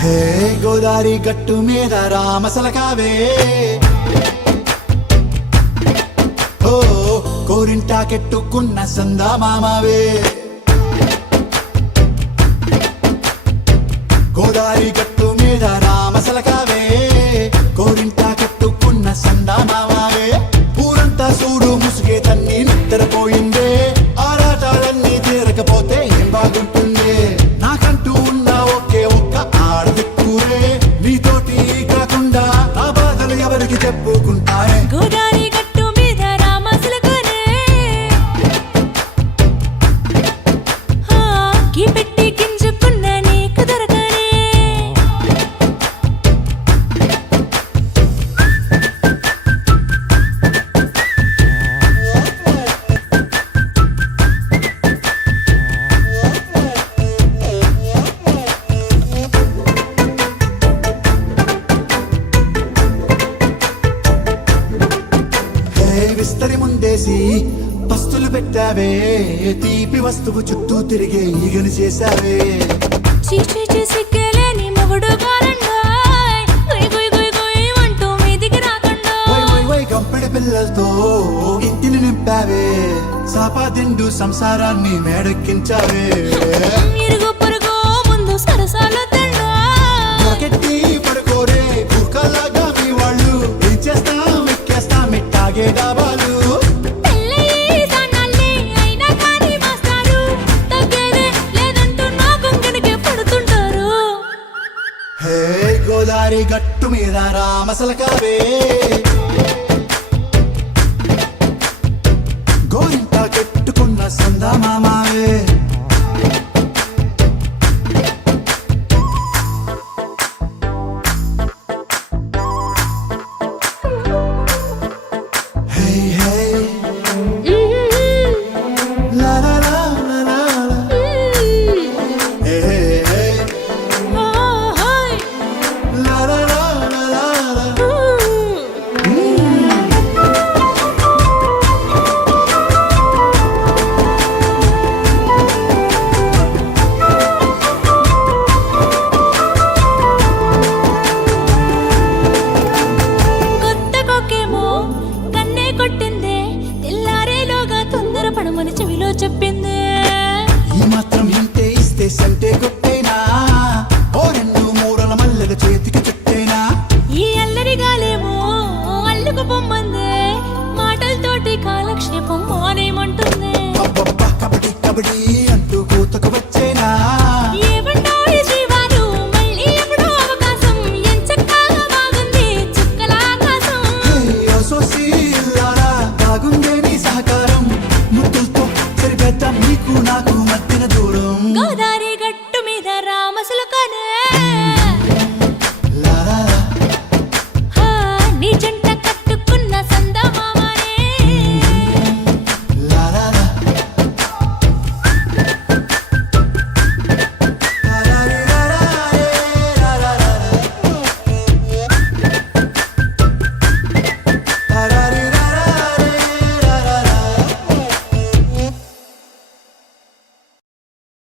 హే గోదారి గట్టు మీద రామసలకావే ఓ కోరింటాకెట్టుకున్న సందా మామావే గోదారి గట్టు మీద రామసలకావే కోరింటాకెట్టుకున్న సందా మామావే ఊరంతా చూడు ముసుగే తన్ని నిద్రపోయిందే ఆరాటాలన్నీ తీరకపోతే ఏం బాగుంటుంది నాకంటూ ఉన్న ఒకే ఒక్క ఆడదిక్కురే నీతోటి కాకుండా ఆ బాధలు ఎవరికి చెప్పుకుంటారే గోదారి గట్టు మీద రామసలకనే గీ పెట్టి గింజుకున్న నీకు దొరకనే విస్తరి ముందేసి పస్తులు పెట్టావే తీపి వస్తువు చుట్టూ తిరిగే ఈగను చేశావే చీచీ చేసి కేలేని మొగుడు గారండాయ్ గుయ్ గుయ్ గుయ్ గుయ్ అంటూ మీదికి రాకుండా వై గంపెడి పిల్లలతో ఇంటిని నింపావే సాపాదిండు సంసారాన్ని మేడెక్కించావే ఇరుగు పొరుగు ముందు సరసాలు తిన్నా రాకెట్టి పడుకోరే కుక్కలాగా మీ వాళ్ళు ఏం చేస్తాం ఎక్కేస్తాం ఇట్టాగే డాబాలు పెళ్ళయి సన్నాళ్ళే అయినా కానీ మాస్టారు తగ్గేదే లేదంటూ నా గుంగడికే పడుతుంటారు హే గోదారి గట్టు మీద రామసలకావే గోరింట కెట్టుకున్న సందా మామావే హే హే లా లా లా లా లా లా. హే హే హే ఓహోయ్ లా లా లా లా లా లా. కొత్త కొక్కేమో కన్నే కొట్టిందే తెల్లారేలోగా తొందర పడమని చెవిలో చెప్పిందే ఈ మాత్రం ఇంటే ఇస్తే సంటే కొట్టేనా ఓ రెండు మూరల మల్లెల చేతికి చుట్టేనా ఈ అల్లరి గాలేమో అల్లుకు పొమ్మందే మాటలతోటి కాలక్షేపం మానేమంటుందే అబ్బబ్బా కబడ్డీ కబడ్డీ అంటూ కూతకు వచ్చేనా ఏమంటాయి జీవాలు మళ్ళీ ఎప్పుడో అవకాశం ఎంచక్కా బాగుంది చుక్కల ఆకాశం హే అసోసి ఇల్లారా బాగుందే నీ సహకారం ముద్దులతో సరిపెద్దాం నీకు నాకు మధ్యన దూరం గోదారి గట్టు మీద రామసలకనే